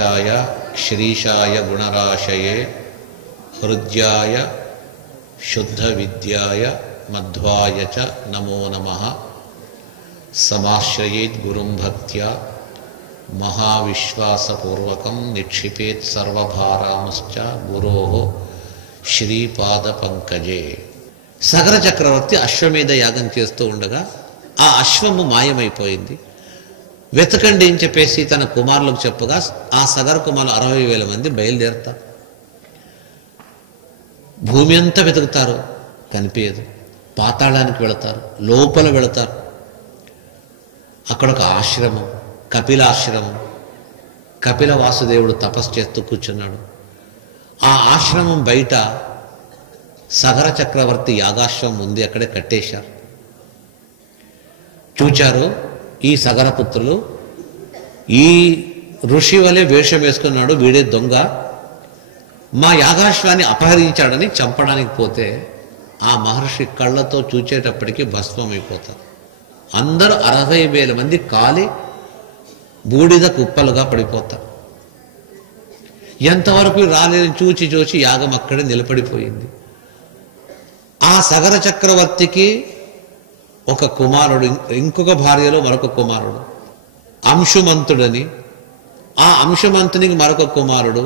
కమలాక్షాయ శ్రీశాయ గుణరాశయే హృద్యాయ శుద్ధ విద్యాయ మధ్వాయ చ నమో నమః. సమాశ్రయేత్ గురుం భక్త్యా మహావిశ్వాసపూర్వకం నిక్షిపేత్ సర్వభారాంశ్చ గురోః శ్రీపాద పంకజే. సగర చక్రవర్తి అశ్వమేధ యాగం చేస్తూ ఉండగా ఆ అశ్వము మాయమైపోయింది. వెతకండి అని చెప్పేసి తన కుమారులకు చెప్పగా ఆ సగర కుమారులు 60,000 మంది బయలుదేరుతారు. భూమి అంతా వెతుకుతారు, కనిపించదు. పాతాళానికి వెళతారు, లోపల వెళతారు. అక్కడ ఒక ఆశ్రమం, కపిలాశ్రమం. కపిల వాసుదేవుడు తపస్సు చేస్తూ కూర్చున్నాడు. ఆ ఆశ్రమం బయట సగర చక్రవర్తి యాగాశ్వం ఉంది, అక్కడే కట్టేశారు. చూచారు ఈ సగరపుత్రులు, ఈ ఋషి వలె వేషం వేసుకున్నాడు, వీడే దొంగ, మా యాగాశ్వాన్ని అపహరించాడని చంపడానికి పోతే ఆ మహర్షి కళ్ళతో చూచేటప్పటికీ భస్మమైపోతారు. అందరూ 60,000 మంది కాలి బూడిద కుప్పలుగా పడిపోతారు. ఎంతవరకు రాలేని చూచి చూచి యాగం అక్కడే నిలబడిపోయింది. ఆ సగర చక్రవర్తికి ఒక కుమారుడు, ఇంకొక భార్యలో మరొక కుమారుడు అంశుమంతుడని. ఆ అంశుమంతునికి మరొక కుమారుడు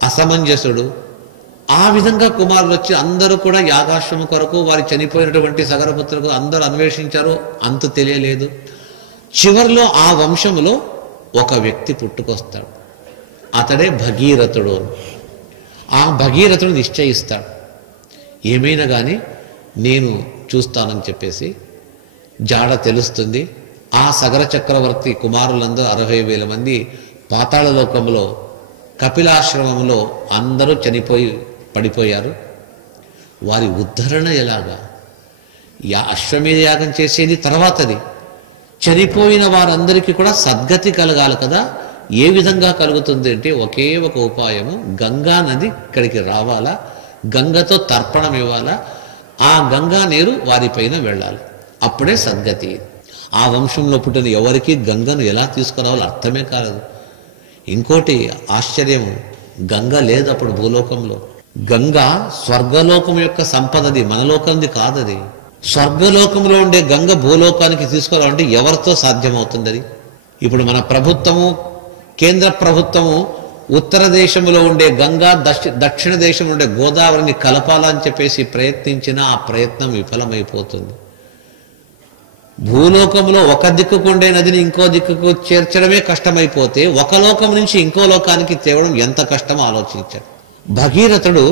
అసమంజసుడు. ఆ విధంగా కుమారులు వచ్చి అందరూ కూడా యాగాశ్రమం కొరకు వారి చనిపోయినటువంటి సగరపుత్రులకు అందరూ అన్వేషించారు, అంతు తెలియలేదు. చివరిలో ఆ వంశంలో ఒక వ్యక్తి పుట్టుకొస్తాడు, అతడే భగీరథుడు. ఆ భగీరథుడు నిశ్చయిస్తాడు, ఏమైనా కానీ నేను చూస్తానని చెప్పేసి. జాడ తెలుస్తుంది. ఆ సగర చక్రవర్తి కుమారులందరూ 60,000 మంది పాతాళ లోకంలో కపిలాశ్రమంలో అందరూ పడిపోయారు. వారి ఉద్ధరణ ఎలాగా? అశ్వమేధ యాగం చేసేది తర్వాతది. చనిపోయిన వారందరికీ కూడా సద్గతి కలగాలి కదా. ఏ విధంగా కలుగుతుంది అంటే ఒకే ఒక ఉపాయము, గంగా నది ఇక్కడికి రావాలా, గంగతో తర్పణం ఇవ్వాలా, ఆ గంగా నీరు వారిపైన వెళ్ళాలి, అప్పుడే సద్గతి. ఆ వంశంలో పుట్టిన ఎవరికి గంగను ఎలా తీసుకురావాలో అర్థమే కాలేదు. ఇంకోటి ఆశ్చర్యం, గంగ లేదు అప్పుడు భూలోకంలో. గంగ స్వర్గలోకం యొక్క సంపదది, మనలోకంది కాదది. స్వర్గలోకంలో ఉండే గంగ భూలోకానికి తీసుకురావాలంటే ఎవరితో సాధ్యమవుతుంది? ఇప్పుడు మన ప్రభుత్వము, కేంద్ర ప్రభుత్వము ఉత్తర దేశంలో ఉండే గంగా, దక్షిణ దేశంలో ఉండే గోదావరిని కలపాలని చెప్పేసి ప్రయత్నించినా ఆ ప్రయత్నం విఫలమైపోతుంది. భూలోకంలో ఒక దిక్కుకు ఉండే నదిని ఇంకో దిక్కుకు చేర్చడమే కష్టమైపోతే ఒక లోకం నుంచి ఇంకో లోకానికి తేవడం ఎంత కష్టమో ఆలోచించాడు. భగీరథుడు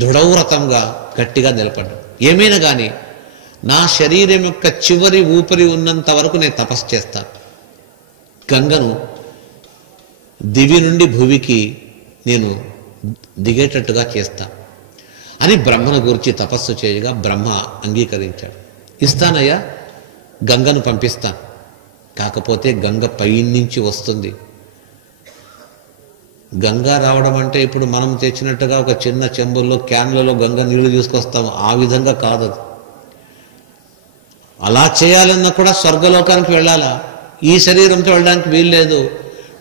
దృఢవ్రతంగా గట్టిగా నిలబడ్డాడు. ఏమైనా కానీ నా శరీరం యొక్క చివరి ఊపిరి ఉన్నంత వరకు నేను తపస్సు చేస్తాను, గంగను దివి నుండి భూమికి నేను దిగేటట్టుగా చేస్తా అని బ్రహ్మను గురించి తపస్సు చేయగా బ్రహ్మ అంగీకరించాడు. ఇస్తానయ్యా, గంగను పంపిస్తాను, కాకపోతే గంగ పైనుంచి వస్తుంది. గంగా రావడం అంటే ఇప్పుడు మనం తెచ్చినట్టుగా ఒక చిన్న చెంబుల్లో క్యాన్లలో గంగ నీళ్లు తీసుకొస్తాము, ఆ విధంగా కాదు. అలా చేయాలన్నా కూడా స్వర్గలోకానికి వెళ్ళాలా, ఈ శరీరంతో వెళ్ళడానికి వీల్లేదు.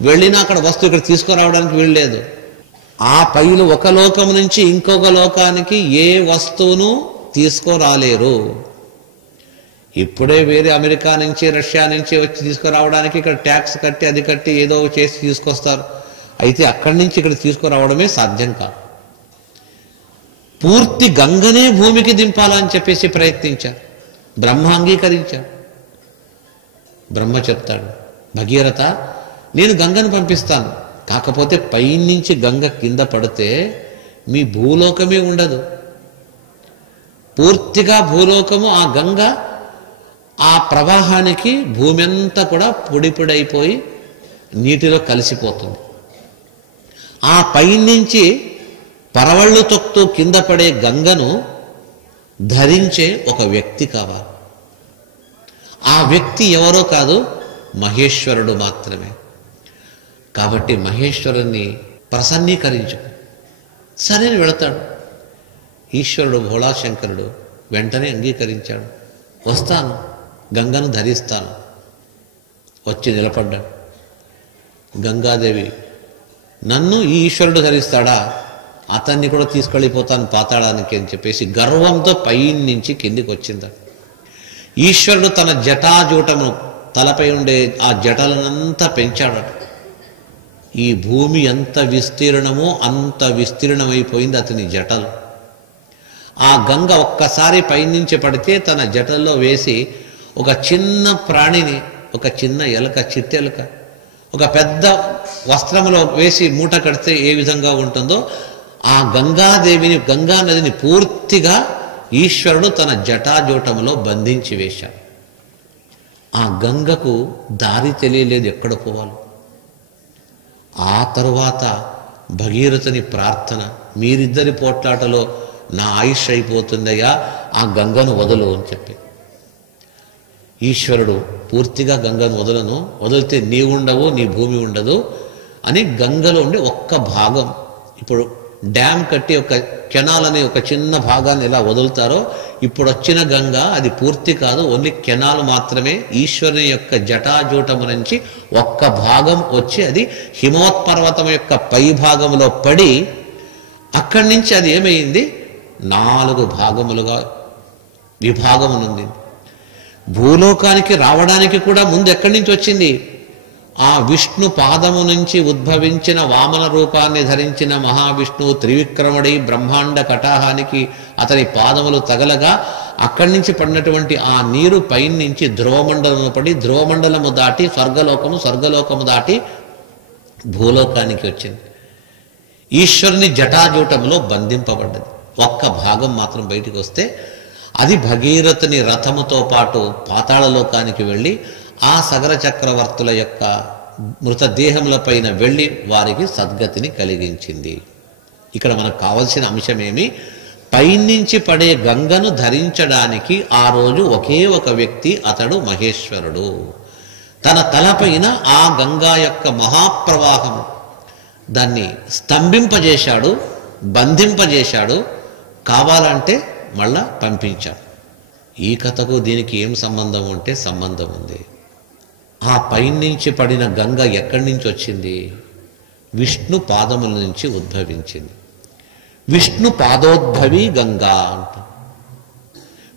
వెళ్ళినా అక్కడ వస్తువు ఇక్కడ తీసుకురావడానికి వీల్లేదు. ఆ పైలు ఒక లోకం నుంచి ఇంకొక లోకానికి ఏ వస్తువును తీసుకురాలేరు. ఇప్పుడే వేరే అమెరికా నుంచి, రష్యా నుంచి వచ్చి తీసుకురావడానికి ఇక్కడ ట్యాక్స్ కట్టి, అది కట్టి ఏదో చేసి తీసుకొస్తారు. అయితే అక్కడి నుంచి ఇక్కడ తీసుకురావడమే సాధ్యం కాదు. పూర్తి గంగనే భూమికి దింపాలని చెప్పేసి ప్రయత్నించారు. బ్రహ్మ అంగీకరించాడు. బ్రహ్మ చెప్తాడు, భగీరథ నేను గంగను పంపిస్తాను, కాకపోతే పైనుంచి గంగ కింద పడితే మీ భూలోకమే ఉండదు. పూర్తిగా భూలోకము ఆ గంగ ఆ ప్రవాహానికి భూమి అంతా కూడా పొడిపొడైపోయి నీటిలో కలిసిపోతుంది. ఆ పైనుంచి పరవళ్ళు తొక్కుతూ కింద పడే గంగను ధరించే ఒక వ్యక్తి కావాలి. ఆ వ్యక్తి ఎవరో కాదు, మహేశ్వరుడు మాత్రమే. కాబట్టి మహేశ్వరుణ్ణి ప్రసన్నీకరించు. సరే వెళతాడు. ఈశ్వరుడు భోళాశంకరుడు వెంటనే అంగీకరించాడు. వస్తాను, గంగను ధరిస్తాను. వచ్చి నిలబడ్డాడు. గంగాదేవి నన్ను ఈ ఈశ్వరుడు ధరిస్తాడా, అతన్ని కూడా తీసుకెళ్ళిపోతాను పాతాళానికి అని చెప్పేసి గర్వంతో పైనుంచి కిందికి వచ్చింది. ఈశ్వరుడు తన జటాజూటము తలపై ఉండే ఆ జటలనంతా పెంచాడట. ఈ భూమి ఎంత విస్తీర్ణమో అంత విస్తీర్ణమైపోయింది అతని జటలు. ఆ గంగ ఒక్కసారి పైనుంచి పడితే తన జటల్లో వేసి ఒక చిన్న ప్రాణిని, ఒక చిన్న ఎలక, చిట్టెలక ఒక పెద్ద వస్త్రంలో వేసి మూట కడితే ఏ విధంగా ఉంటుందో ఆ గంగాదేవిని, గంగా నదిని పూర్తిగా ఈశ్వరుడు తన జటాజూటములో బంధించి వేశాడు. ఆ గంగకు దారి తెలియలేదు ఎక్కడ పోవాలి. ఆ తరువాత భగీరథుని ప్రార్థన, మీరిద్దరి పోట్లాటలో నా ఆయుష్ అయిపోతుందయ్యా, ఆ గంగను వదలు అని చెప్పి. ఈశ్వరుడు పూర్తిగా గంగను వదిలితే నీ ఉండవు, నీ భూమి ఉండదు అని గంగలో ఉండే ఒక్క భాగం, ఇప్పుడు డ్యామ్ కట్టి ఒక కెనాల్ అనే ఒక చిన్న భాగాన్ని ఎలా వదులుతారో ఇప్పుడు వచ్చిన గంగ అది పూర్తి కాదు, ఓన్లీ కెనాల్ మాత్రమే. ఈశ్వరుని యొక్క జటాజూటము నుంచి ఒక్క భాగం వచ్చి అది హిమోత్పర్వతం యొక్క పై భాగంలో పడి అక్కడి నుంచి అది ఏమైంది, 4 భాగములుగా విభాగమునుంది. భూలోకానికి రావడానికి కూడా ముందు ఎక్కడి నుంచి వచ్చింది, ఆ విష్ణు పాదము నుంచి ఉద్భవించిన వామన రూపాన్ని ధరించిన మహావిష్ణువు త్రివిక్రముడై బ్రహ్మాండ కటాహానికి అతని పాదములు తగలగా అక్కడి నుంచి పడినటువంటి ఆ నీరు పైనుంచి ధ్రువమండలము పడి ధ్రువమండలము దాటి స్వర్గలోకము, స్వర్గలోకము దాటి భూలోకానికి వచ్చింది. ఈశ్వరుని జటాజూటంలో బంధింపబడ్డది. ఒక్క భాగం మాత్రం బయటికి వస్తే అది భగీరథుని రథముతో పాటు పాతాళలోకానికి వెళ్ళి ఆ సగర చక్రవర్తుల యొక్క మృతదేహముల పైన వెళ్ళి వారికి సద్గతిని కలిగించింది. ఇక్కడ మనకు కావలసిన అంశమేమి, పైనుంచి పడే గంగను ధరించడానికి ఆ రోజు ఒకే ఒక వ్యక్తి, అతడు మహేశ్వరుడు. తన తలపైన ఆ గంగా యొక్క మహాప్రవాహం దాన్ని స్తంభింపజేశాడు, బంధింపజేశాడు, కావాలంటే మళ్ళా పంపించాడు. ఈ కథకు దీనికి ఏం సంబంధం అంటే సంబంధం ఉంది. ఆ పైనుంచి పడిన గంగ ఎక్కడి నుంచి వచ్చింది, విష్ణు పాదముల నుంచి ఉద్భవించింది. విష్ణు పాదోద్భవి గంగా అంట.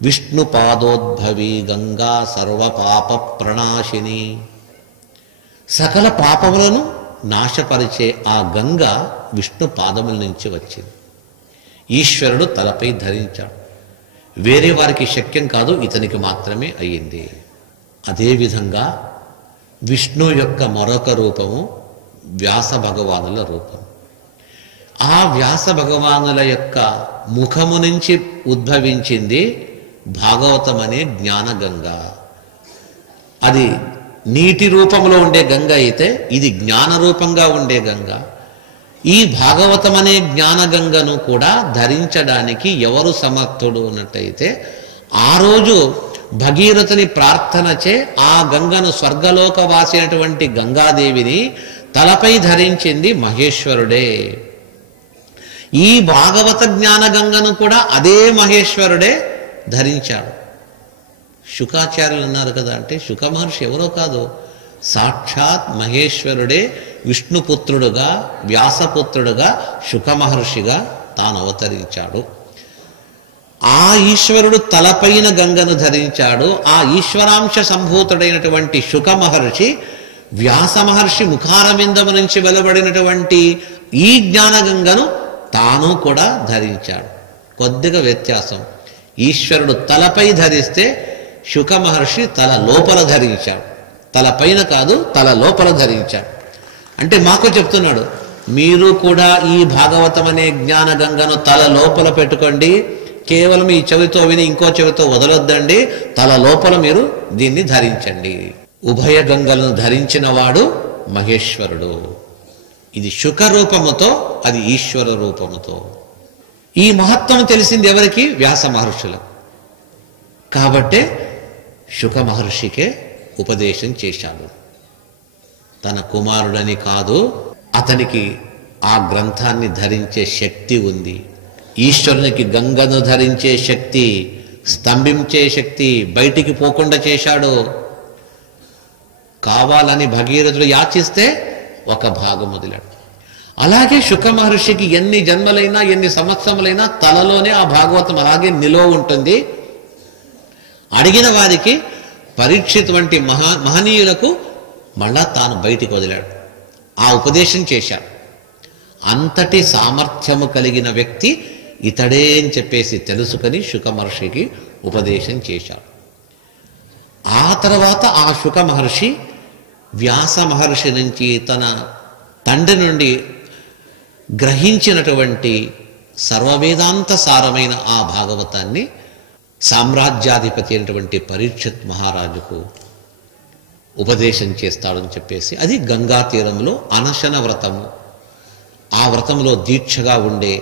విష్ణు పాదోద్భవి గంగా సర్వ పాప ప్రణాశిని. సకల పాపములను నాశపరిచే ఆ గంగ విష్ణు పాదముల నుంచి వచ్చింది. ఈశ్వరుడు తలపై ధరించాడు. వేరే వారికి శక్యం కాదు, ఇతనికి మాత్రమే అయ్యింది. అదేవిధంగా విష్ణు యొక్క మరొక రూపము వ్యాస భగవానుల రూపం. ఆ వ్యాస భగవానుల యొక్క ముఖము నుంచి ఉద్భవించింది భాగవతం అనే జ్ఞానగంగ. అది నీటి రూపంలో ఉండే గంగ అయితే ఇది జ్ఞాన రూపంగా ఉండే గంగ. ఈ భాగవతం అనే జ్ఞానగంగను కూడా ధరించడానికి ఎవరు సమర్థుడు అన్నట్టయితే ఆ రోజు భగీరథుని ప్రార్థనచే ఆ గంగను స్వర్గలోకవాసి అయినటువంటి గంగాదేవిని తలపై ధరించింది మహేశ్వరుడే. ఈ భాగవత జ్ఞాన గంగను కూడా అదే మహేశ్వరుడే ధరించాడు. శుకాచార్యులు అన్నారు కదా, అంటే శుక మహర్షి ఎవరో కాదు, సాక్షాత్ మహేశ్వరుడే విష్ణుపుత్రుడుగా వ్యాసపుత్రుడుగా శుక మహర్షిగా తాను అవతరించాడు. ఆ ఈశ్వరుడు తలపైన గంగను ధరించాడు. ఆ ఈశ్వరాంశ సంభూతుడైనటువంటి శుక మహర్షి వ్యాస మహర్షి ముఖారవిందము నుంచి వెలువడినటువంటి ఈ జ్ఞానగంగను తాను కూడా ధరించాడు. కొద్దిగా వ్యత్యాసం. ఈశ్వరుడు తలపై ధరిస్తే శుక మహర్షి తల లోపల ధరించాడు. తల పైన కాదు, తల లోపల ధరించాడు. అంటే మాకు చెప్తున్నాడు, మీరు కూడా ఈ భాగవతం అనే జ్ఞానగంగను తల లోపల పెట్టుకోండి. కేవలం ఈ చెవితో విని ఇంకో చెవితో వదలొద్దండి. తల లోపల మీరు దీన్ని ధరించండి. ఉభయ గంగలను ధరించిన వాడు మహేశ్వరుడు. ఇది శుక రూపముతో, అది ఈశ్వర రూపముతో. ఈ మహత్వం తెలిసింది ఎవరికి? వ్యాస మహర్షులకు. కాబట్టే శుక మహర్షికే ఉపదేశం చేశాడు. తన కుమారుడని కాదు, అతనికి ఆ గ్రంథాన్ని ధరించే శక్తి ఉంది. ఈశ్వరునికి గంగను ధరించే శక్తి, స్తంభించే శక్తి, బయటికి పోకుండా చేశాడు. కావాలని భగీరథుడు యాచిస్తే ఒక భాగం వదిలాడు. అలాగే శుక మహర్షికి ఎన్ని జన్మలైనా ఎన్ని సంవత్సరములైనా తలలోనే ఆ భాగవతం అలాగే నిలువ ఉంటుంది. అడిగిన వారికి పరీక్షిత్ వంటి మహనీయులకు మళ్ళా తాను బయటికి వదిలాడు, ఆ ఉపదేశం చేశాడు. అంతటి సామర్థ్యము కలిగిన వ్యక్తి ఇతడే అని చెప్పేసి తెలుసుకొని శుక మహర్షికి ఉపదేశం చేశాడు. ఆ తర్వాత ఆ శుక మహర్షి వ్యాస మహర్షి నుంచి తన తండ్రి నుండి గ్రహించినటువంటి సర్వవేదాంత సారమైన ఆ భాగవతాన్ని సామ్రాజ్యాధిపతి అయినటువంటి పరీక్షిత్ మహారాజుకు ఉపదేశం చేస్తాడని చెప్పేసి, అది గంగా తీరంలో అనశన వ్రతము, ఆ వ్రతంలో దీక్షగా ఉండే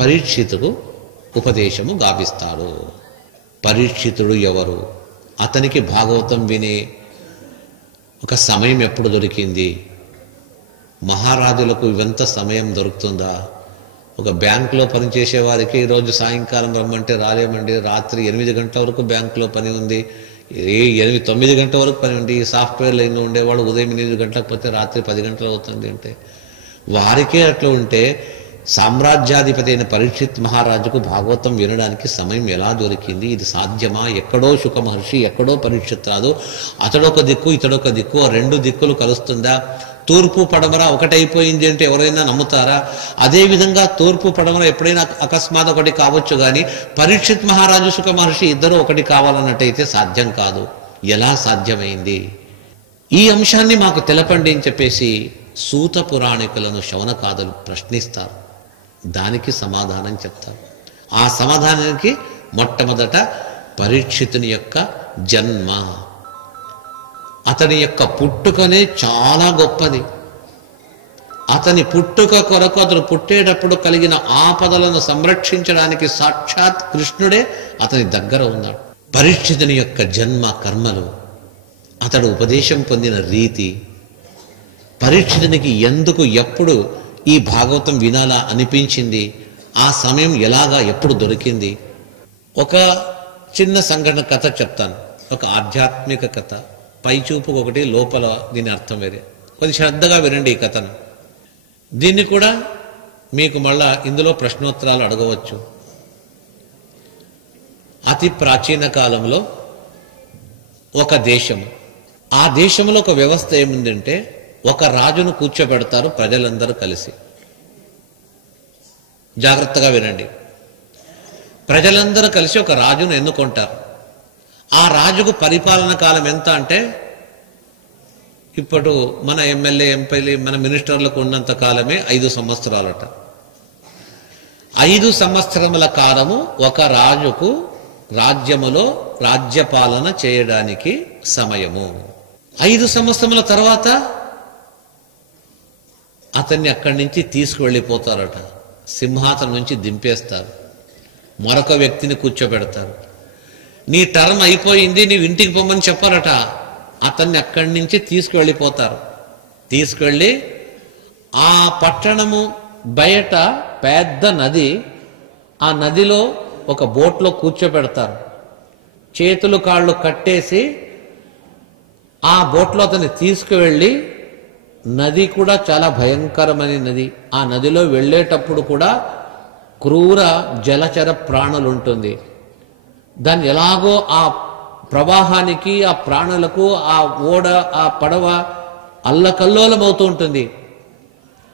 పరీక్షితుకు ఉపదేశము గావిస్తాడు. పరీక్షితుడు ఎవరు? అతనికి భాగవతం వినే ఒక సమయం ఎప్పుడు దొరికింది? మహారాజులకు ఇవంత సమయం దొరుకుతుందా? ఒక బ్యాంకులో పనిచేసే వారికి ఈరోజు సాయంకాలం రమ్మంటే రాలేమండి, రాత్రి 8 గంటల వరకు బ్యాంకులో పని ఉంది, 9 గంటల వరకు పని ఉంది. సాఫ్ట్వేర్ లైన్లో ఉండేవాడు ఉదయం 8 గంటలకు పోతే రాత్రి 10 గంటలు అవుతుంది అంటే, వారికే అట్లా ఉంటే సామ్రాజ్యాధిపతి అయిన పరీక్షిత్ మహారాజుకు భాగవతం వినడానికి సమయం ఎలా దొరికింది? ఇది సాధ్యమా? ఎక్కడో శుక మహర్షి, ఎక్కడో పరీక్షిత్ రాదు, అతడొక దిక్కు ఇతడొక దిక్కు, ఆ రెండు దిక్కులు కలుస్తుందా? తూర్పు పడమర ఒకటైపోయింది అంటే ఎవరైనా నమ్ముతారా? అదేవిధంగా తూర్పు పడమర ఎప్పుడైనా అకస్మాత్ ఒకటి కావచ్చు, కానీ పరీక్షిత్ మహారాజు శుక మహర్షి ఇద్దరు ఒకటి కావాలన్నట్టయితే సాధ్యం కాదు. ఎలా సాధ్యమైంది? ఈ అంశాన్ని మాకు తెలపండి అని చెప్పేసి సూత పురాణికులను శౌనకాదులు ప్రశ్నిస్తారు. దానికి సమాధానం చెప్తారు. ఆ సమాధానానికి మొట్టమొదట పరీక్షితుని యొక్క జన్మ, అతని యొక్క పుట్టుకనే చాలా గొప్పది. అతని పుట్టుక కొరకు, అతను పుట్టేటప్పుడు కలిగిన ఆపదలను సంరక్షించడానికి సాక్షాత్ కృష్ణుడే అతని దగ్గర ఉన్నాడు. పరీక్షితుని యొక్క జన్మ కర్మలు, అతడు ఉపదేశం పొందిన రీతి, పరీక్షితునికి ఎందుకు ఎప్పుడు ఈ భాగవతం వినాలా అనిపించింది, ఆ సమయం ఎలాగా ఎప్పుడు దొరికింది. ఒక చిన్న సంఘటన కథ చెప్తాను, ఒక ఆధ్యాత్మిక కథ. పైచూపుకు ఒకటి, లోపల దీని అర్థం వేరే. కొద్ది శ్రద్ధగా వినండి ఈ కథను. దీన్ని కూడా మీకు మళ్ళా ఇందులో ప్రశ్నోత్తరాలు అడగవచ్చు. అతి ప్రాచీన కాలంలో ఒక దేశం, ఆ దేశంలో ఒక వ్యవస్థ ఏముందంటే, ఒక రాజును కూర్చోబెడతారు ప్రజలందరూ కలిసి. జాగ్రత్తగా వినండి. ప్రజలందరూ కలిసి ఒక రాజును ఎన్నుకుంటారు. ఆ రాజుకు పరిపాలన కాలం ఎంత అంటే, ఇప్పుడు మన ఎమ్మెల్యే ఎంపీలు మన మినిస్టర్లకు ఉన్నంత కాలమే 5 సంవత్సరాలట. 5 సంవత్సరముల కాలము ఒక రాజుకు రాజ్యములో రాజ్యపాలన చేయడానికి సమయము. 5 సంవత్సరముల తర్వాత అతన్ని అక్కడి నుంచి తీసుకువెళ్ళిపోతారట. సింహాసనం నుంచి దింపేస్తారు, మరొక వ్యక్తిని కూర్చోబెడతారు. నీ టర్మ్ అయిపోయింది, నీవు ఇంటికి పొమ్మని చెప్పారట. అతన్ని అక్కడి నుంచి తీసుకువెళ్ళిపోతారు. తీసుకువెళ్ళి ఆ పట్టణము బయట పెద్ద నది, ఆ నదిలో ఒక బోట్లో కూర్చోబెడతారు. చేతులు కాళ్ళు కట్టేసి ఆ బోట్లో అతన్ని తీసుకువెళ్ళి, నది కూడా చాలా భయంకరమైన నది, ఆ నదిలో వెళ్ళేటప్పుడు కూడా క్రూర జలచర ప్రాణులు ఉంటుంది. దాన్ని ఎలాగో ఆ ప్రవాహానికి, ఆ ప్రాణులకు ఆ ఓడ, ఆ పడవ అల్లకల్లోలం అవుతూ ఉంటుంది.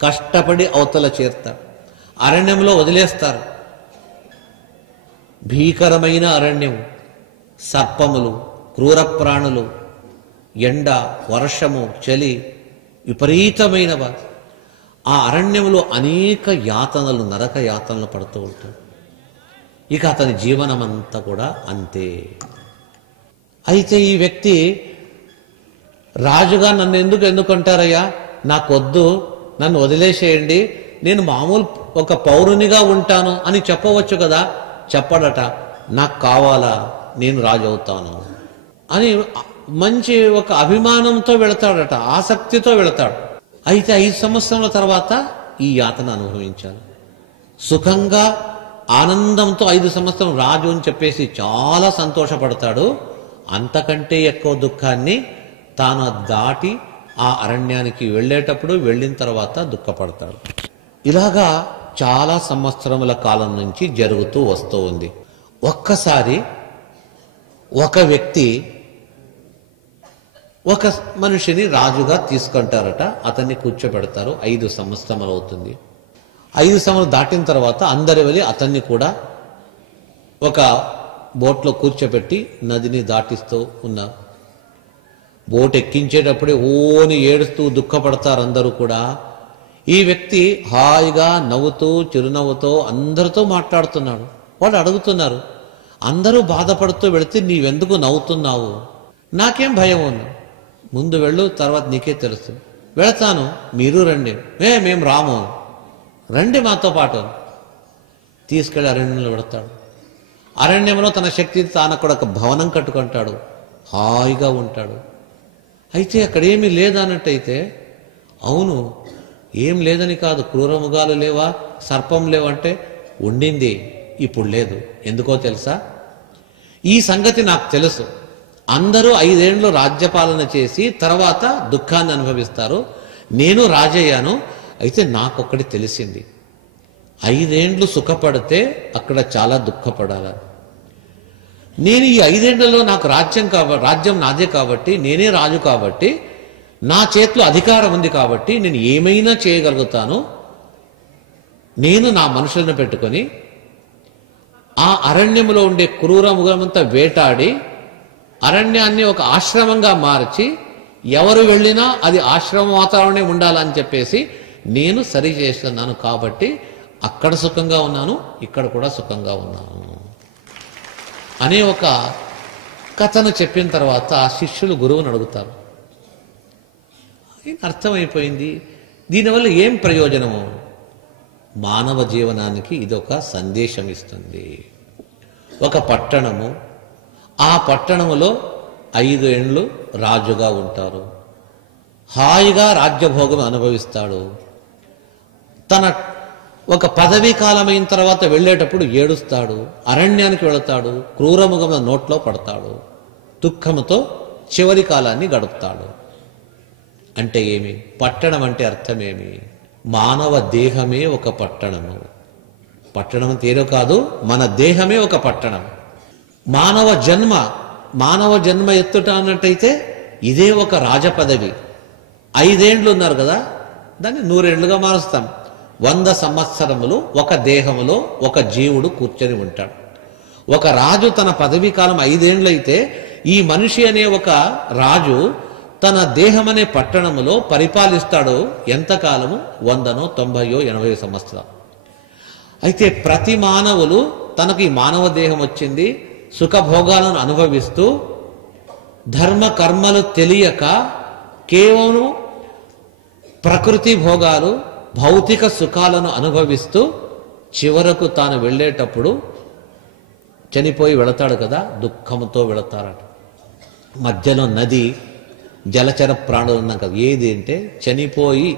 కష్టపడి అవతల చేరుతారు. అరణ్యంలో వదిలేస్తారు. భీకరమైన అరణ్యం, సర్పములు, క్రూర ప్రాణులు, ఎండ, వర్షము, చలి విపరీతమైనవ. ఆ అరణ్యంలో అనేక యాతనలు, నరక యాతనలు పడుతూ ఉంటాడు. ఇక అతని జీవనం అంతా కూడా అంతే. అయితే ఈ వ్యక్తి, రాజుగా నన్ను ఎందుకు ఎన్నుకుంటారయ్యా, నాకొద్దు, నన్ను వదిలేసేయండి, నేను మామూలు ఒక పౌరునిగా ఉంటాను అని చెప్పవచ్చు కదా. చెప్పడట. నాకు కావాలా, నేను రాజు అవుతాను అని మంచి ఒక అభిమానంతో వెళతాడట, ఆసక్తితో వెళతాడు. అయితే 5 సంవత్సరాల తర్వాత ఈ యాతన అనుభవించాలి. సుఖంగా ఆనందంతో 5 సంవత్సరం రాజు అని చెప్పేసి చాలా సంతోషపడతాడు. అంతకంటే ఎక్కువ దుఃఖాన్ని తాను దాటి ఆ అరణ్యానికి వెళ్ళేటప్పుడు, వెళ్ళిన తర్వాత దుఃఖపడతాడు. ఇలాగా చాలా సంవత్సరముల కాలం నుంచి జరుగుతూ వస్తూ ఉంది. ఒక్కసారి ఒక వ్యక్తి ఒక మనిషిని రాజుగా తీసుకుంటారట. అతన్ని కూర్చోబెడతారు. 5 సంవత్సరములు అవుతుంది. 5 సంవత్సరాలు దాటిన తర్వాత అందరి వెళ్ళి అతన్ని కూడా ఒక బోట్లో కూర్చోబెట్టి నదిని దాటిస్తూ ఉన్నారు. బోట్ ఎక్కించేటప్పుడే ఓని ఏడుస్తూ దుఃఖపడతారు అందరూ కూడా. ఈ వ్యక్తి హాయిగా నవ్వుతూ చిరునవ్వుతో అందరితో మాట్లాడుతున్నాడు. వాళ్ళు అడుగుతున్నారు, అందరూ బాధపడుతూ వెళితే నీవెందుకు నవ్వుతున్నావు? నాకేం భయం ఉంది, ముందు వెళ్ళు, తర్వాత నీకే తెలుసు. వెళతాను, మీరు రండి. మేము రాము, రండి మాతో పాటు. తీసుకెళ్ళి అరణ్యంలో పెడతాడు. అరణ్యంలో తన శక్తి తాను కూడా ఒక భవనం కట్టుకుంటాడు, హాయిగా ఉంటాడు. అయితే అక్కడేమీ లేదన్నట్టయితే, అవును ఏం లేదని కాదు, క్రూరముగాలు లేవా, సర్పం లేవంటే ఉండింది, ఇప్పుడు లేదు. ఎందుకో తెలుసా? ఈ సంగతి నాకు తెలుసు. అందరూ 5 ఏళ్ళు రాజ్యపాలన చేసి తర్వాత దుఃఖాన్ని అనుభవిస్తారు. నేను రాజయ్యాను. అయితే నాకొక్కటి తెలిసింది, 5 ఏళ్ళు సుఖపడితే అక్కడ చాలా దుఃఖపడాలి. నేను ఈ 5 ఏళ్లలో నాకు రాజ్యం నాదే కాబట్టి, నేనే రాజు కాబట్టి, నా చేతిలో అధికారం ఉంది కాబట్టి నేను ఏమైనా చేయగలుగుతాను. నేను నా మనుషులను పెట్టుకొని ఆ అరణ్యంలో ఉండే క్రూర మృగమంతా వేటాడి అరణ్యాన్ని ఒక ఆశ్రమంగా మార్చి ఎవరు వెళ్ళినా అది ఆశ్రమ వాతావరణమే ఉండాలని చెప్పేసి నేను సరి చేస్తున్నాను. కాబట్టి అక్కడ సుఖంగా ఉన్నాను, ఇక్కడ కూడా సుఖంగా ఉన్నాను అనే ఒక కథను చెప్పిన తర్వాత ఆ శిష్యులు గురువుని అడుగుతారు, అర్థమైపోయింది, దీనివల్ల ఏం ప్రయోజనము? మానవ జీవనానికి ఇదొక సందేశం ఇస్తుంది. ఒక పట్టణము, ఆ పట్టణములో 5 ఏళ్ళు రాజుగా ఉంటారు, హాయిగా రాజ్యభోగం అనుభవిస్తాడు. తన ఒక పదవీ కాలం అయిన తర్వాత వెళ్ళేటప్పుడు ఏడుస్తాడు, అరణ్యానికి వెళతాడు, క్రూరముగముల నోట్లో పడతాడు, దుఃఖముతో చివరి కాలాన్ని గడుపుతాడు. అంటే ఏమి? పట్టణం అంటే అర్థమేమి? మానవ దేహమే ఒక పట్టణము. పట్టణం తీరు కాదు, మన దేహమే ఒక పట్టణం. మానవ జన్మ ఎత్తుట అన్నట్టయితే ఇదే ఒక రాజపదవి. 5 ఏళ్ళు ఉన్నారు కదా, దాన్ని 100 ఏళ్లుగా మారుస్తాం. 100 సంవత్సరములు ఒక దేహములో ఒక జీవుడు కూర్చొని ఉంటాడు. ఒక రాజు తన పదవీ కాలం 5 ఏళ్ళు అయితే, ఈ మనిషి అనే ఒక రాజు తన దేహం అనే పట్టణములో పరిపాలిస్తాడు. ఎంతకాలము? 100నో 90యో 80 సంవత్సరాలు. అయితే ప్రతి మానవులు తనకు ఈ మానవ దేహం వచ్చింది, సుఖభోగాలను అనుభవిస్తూ ధర్మ కర్మలు తెలియక కేవలం ప్రకృతి భోగాలు భౌతిక సుఖాలను అనుభవిస్తూ చివరకు తాను వెళ్ళేటప్పుడు చనిపోయి వెళతాడు కదా, దుఃఖంతో వెళతారట. మధ్యలో నది, జలచర ప్రాణులు ఉన్నాం కదా, ఏది అంటే చనిపోయి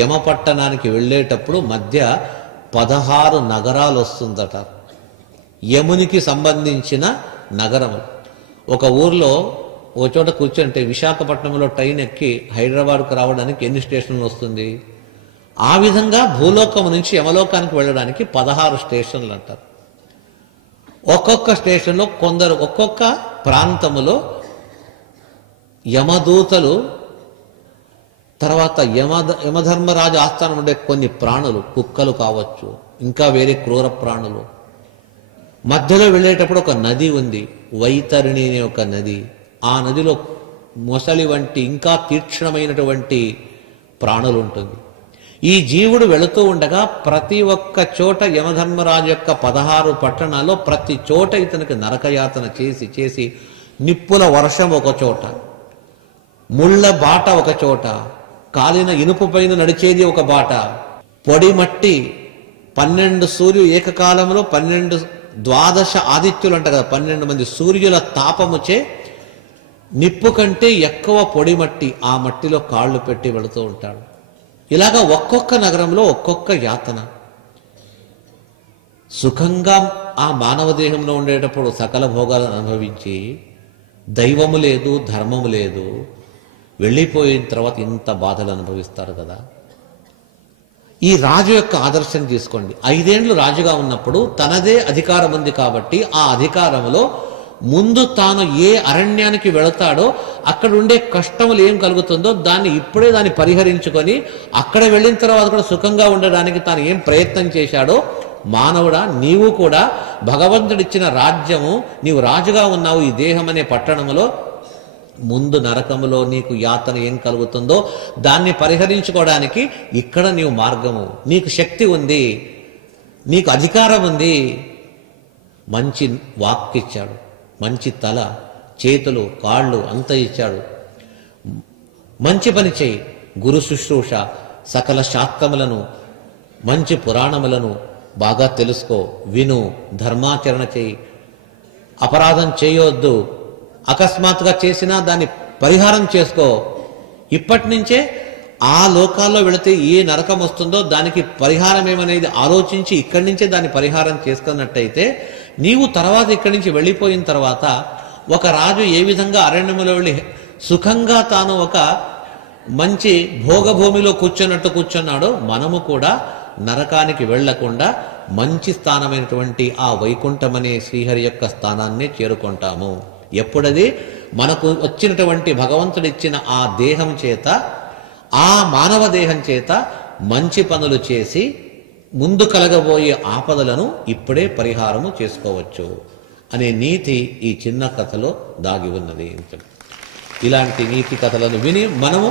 యమపట్టణానికి వెళ్ళేటప్పుడు మధ్య 16 నగరాలు వస్తుందట. యమునికి సంబంధించిన నగరం. ఒక ఊర్లో ఒక చోట కూర్చుంటే విశాఖపట్నంలో ట్రైన్ ఎక్కి హైదరాబాద్కు రావడానికి ఎన్ని స్టేషన్లు వస్తుంది? ఆ విధంగా భూలోకం నుంచి యమలోకానికి వెళ్ళడానికి 16 స్టేషన్లు అంటారు. ఒక్కొక్క స్టేషన్లో కొందరు ఒక్కొక్క ప్రాంతములో యమదూతలు, తర్వాత యమధర్మరాజు ఆస్థానం ఉండే కొన్ని ప్రాణులు, కుక్కలు కావచ్చు, ఇంకా వేరే క్రూర ప్రాణులు. మధ్యలో వెళ్ళేటప్పుడు ఒక నది ఉంది, వైతరిణి అనే ఒక నది. ఆ నదిలో మొసలి వంటి ఇంకా తీక్షణమైనటువంటి ప్రాణులు ఉంటుంది. ఈ జీవుడు వెళుతూ ఉండగా ప్రతి ఒక్క చోట యమధర్మరాజు యొక్క 16 పట్టణాల్లో ప్రతి చోట ఇతనికి నరకయాతన చేసి చేసి నిప్పుల వర్షం ఒక చోట, ముళ్ళ బాట ఒక చోట, కాలిన ఇనుపు పైన నడిచేది ఒక బాట, పొడి మట్టి, 12 సూర్యులు ఏకకాలంలో 12 ఆదిత్యులు అంట కదా, 12 మంది సూర్యుల తాపముచే నిప్పు కంటే ఎక్కువ పొడి మట్టి, ఆ మట్టిలో కాళ్ళు పెట్టి వెళుతూ ఉంటాడు. ఇలాగా ఒక్కొక్క నగరంలో ఒక్కొక్క యాతన. సుఖంగా ఆ మానవ దేహంలో ఉండేటప్పుడు సకల భోగాలను అనుభవించి దైవము లేదు, ధర్మము లేదు, వెళ్ళిపోయిన తర్వాత ఇంత బాధలు అనుభవిస్తారు కదా. ఈ రాజు యొక్క ఆదర్శం తీసుకోండి. 5 ఏళ్లు రాజుగా ఉన్నప్పుడు తనదే అధికారం ఉంది కాబట్టి ఆ అధికారంలో ముందు తాను ఏ అరణ్యానికి వెళతాడో అక్కడ ఉండే కష్టములు ఏం కలుగుతుందో దాన్ని పరిహరించుకొని అక్కడ వెళ్ళిన తర్వాత కూడా సుఖంగా ఉండడానికి తాను ఏం ప్రయత్నం చేశాడో, మానవుడా నీవు కూడా భగవంతుడిచ్చిన రాజ్యము, నీవు రాజుగా ఉన్నావు ఈ దేహం అనే పట్టణంలో, ముందు నరకములో నీకు యాతన ఏం కలుగుతుందో దాన్ని పరిహరించుకోవడానికి ఇక్కడ నీవు మార్గము, నీకు శక్తి ఉంది, నీకు అధికారం ఉంది. మంచి వాక్ ఇచ్చాడు, మంచి తల, చేతులు, కాళ్ళు అంతా ఇచ్చాడు. మంచి పని చేయి, గురు శుశ్రూష, సకల శాస్త్రములను, మంచి పురాణములను బాగా తెలుసుకో, విను, ధర్మాచరణ చేయి, అపరాధం చేయొద్దు, అకస్మాత్తుగా చేసినా దాన్ని పరిహారం చేసుకో. ఇప్పటి నుంచే ఆ లోకాల్లో వెళితే ఏ నరకం వస్తుందో దానికి పరిహారం ఏమనేది ఆలోచించి ఇక్కడి నుంచే దాన్ని పరిహారం చేసుకున్నట్టయితే నీవు తర్వాత ఇక్కడి నుంచి వెళ్ళిపోయిన తర్వాత ఒక రాజు ఏ విధంగా అరణ్యములో వెళ్ళి సుఖంగా తాను ఒక మంచి భోగభూమిలో కూర్చున్నాడో మనము కూడా నరకానికి వెళ్లకుండా మంచి స్థానమైనటువంటి ఆ వైకుంఠం అనే శ్రీహరి యొక్క స్థానాన్ని చేరుకుంటాము. ఎప్పుడది మనకు వచ్చినటువంటి భగవంతుడిచ్చిన ఆ దేహం చేత, ఆ మానవ దేహం చేత మంచి పనులు చేసి ముందు కలగబోయే ఆపదలను ఇప్పుడే పరిహారము చేసుకోవచ్చు అనే నీతి ఈ చిన్న కథలో దాగి ఉన్నది. ఇలాంటి నీతి కథలను విని మనము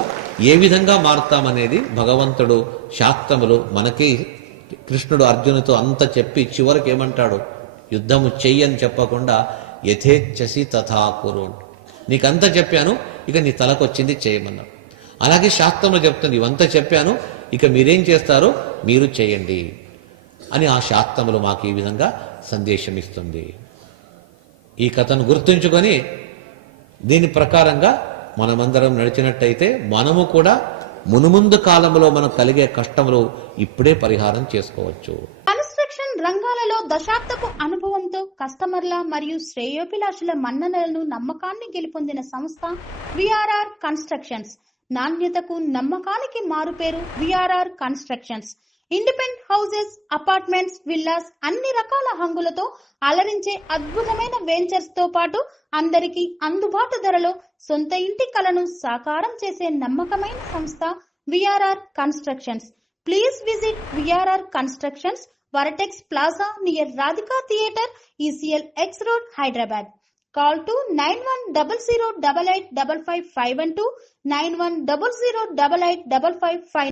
ఏ విధంగా మారుతామనేది భగవంతుడు శాస్త్రములు మనకి, కృష్ణుడు అర్జునుతో అంత చెప్పి చివరికి ఏమంటాడు, యుద్ధము చెయ్యని చెప్పకుండా యథేచ్ఛసి తథా కురు, నీకంతా చెప్పాను, ఇక నీ తలకొచ్చింది చేయమన్నాడు. అలాగే శాస్త్రంలో చెప్తుంది, ఇవంతా చెప్పాను, ఇక మీరేం చేస్తారో మీరు చేయండి అని ఆ శాస్త్రములు మాకు ఈ విధంగా సందేశం ఇస్తుంది. ఈ కథను గుర్తుంచుకొని దీని ప్రకారంగా మనమందరం నడిచినట్టయితే మనము కూడా మునుముందు కాలంలో మనకు కలిగే కష్టములు ఇప్పుడే పరిహారం చేసుకోవచ్చు. కన్స్ట్రక్షన్ రంగాలలో దశాబ్దపు అనుభవంతో కస్టమర్ల మరియు శ్రేయోభిలాషుల మన్ననలను, నమ్మకాన్ని గెలుపొందిన సంస్థ విఆర్ఆర్ కన్స్ట్రక్షన్స్. నాణ్యతకు, నమ్మకానికి మారుపేరు VRR constructions. Independent houses, apartments, villas అన్ని రకాల హంగులతో అలరించే అద్భుతమైన వెంచర్స్ తో పాటు అందరికీ అందుబాటు ధరలో సొంత ఇంటి కలను సాకారం చేసే నమ్మకమైన సంస్థ VRR constructions. Please visit VRR constructions, వరటెక్స్ plaza near Radhika theatre, ECL X Road, Hyderabad. Call to 9100885551, 91008855.